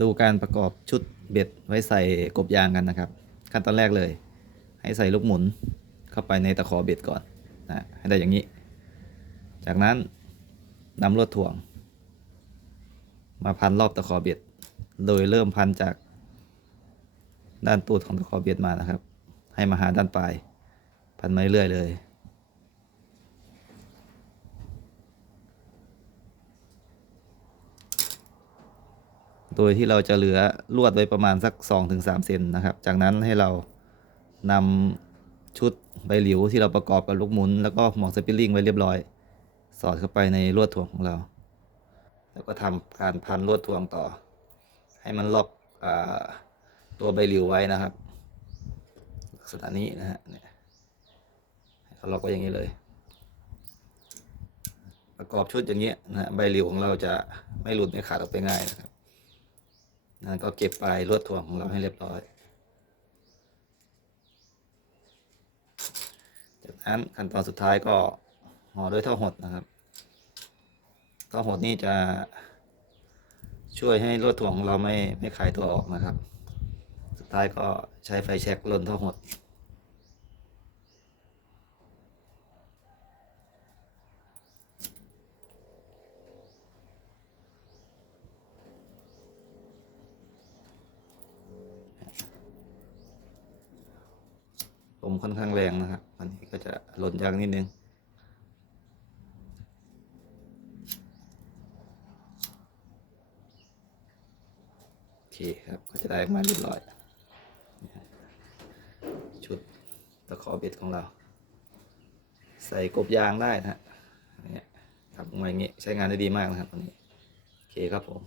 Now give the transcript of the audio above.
ดูการประกอบชุดเบ็ดไว้ใส่กบยางกันนะครับ ขั้นตอนแรกเลย ให้ใส่ลูกหมุนเข้าไปในตะขอเบ็ดก่อนนะให้ได้อย่างนี้ จากนั้นนำลวดถ่วง มาพันรอบตะขอเบ็ด โดยเริ่มพันจากด้านตูดของตะขอเบ็ดมานะครับ ให้มาหาด้านปลาย พันมาเรื่อยๆเลย โดยที่เราจะเหลือลวดไว้ประมาณสัก 2-3เซนนะครับ จากนั้นให้เรานำชุดใบหลิวที่เราประกอบกับลูกหมุน แล้วก็หมวกสปิลลิงไว้เรียบร้อย สอดเข้าไปในลวดถ่วงของเรา แล้วก็ทำการพันลวดถ่วงต่อ ให้มันล็อกอตัวใบหลิวไว้นะครับลักษณะนี้นะฮะเนี่ยเขาล็อย่างนี้เลย ประกอบชุดอย่างเงี้ยนะฮะใบหลิวของเราจะไม่หลุดไม่ขาดออกไปง่ายนะครับ นั้นก็เก็บปลายลวดถ่วงของเราให้เรียบร้อย จากนั้นขั้นตอนสุดท้ายก็ห่อด้วยท่อหดนะครับท่อหดนี่จะช่วยให้ลวดถ่วงของเราไม่ไม่ขายตัวออกนะครับ สุดท้ายก็ใช้ไฟแช็กลนท่อหด มค่อนข้างแรงนะครับอันนี้ก็จะหล่นยางนิดนึงโอเคครับก็จะได้มาเรียบร้อย ชุดตะขอเบ็ดของเรา ใส่กบยางได้นะฮะทำออกมาอย่างนี้ใช้งานได้ดีมากนะครับตัวนี้ โอเคครับผม